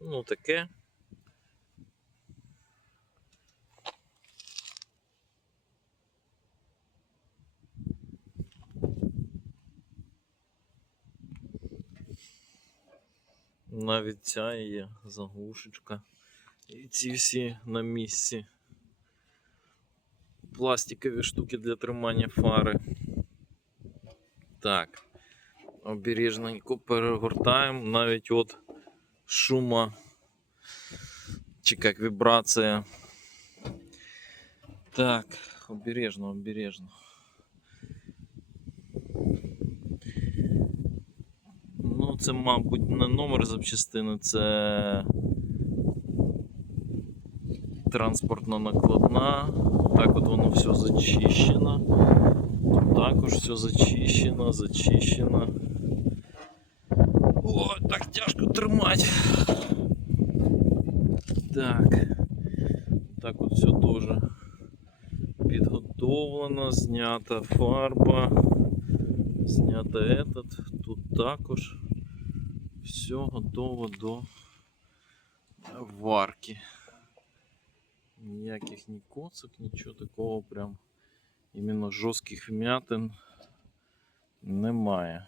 Ну, таке. Навіть ця є заглушечка. І ці всі на місці. Пластикові штуки для тримання фари. Так. Обережненько перегортаємо. Навіть от шума чи як вібрація. Так, обережно, обережно. Це, мабуть, не номер запчастини, це транспортна накладна. Так от воно все зачищено. Тут також все зачищено, зачищено. О, так тяжко тримати. Так. Так от все теж підготовлено, знята фарба, знято этот. Тут також все готово до варки. Ніяких ні коцок, нічого такого прям іменно жорстких вмятин немає.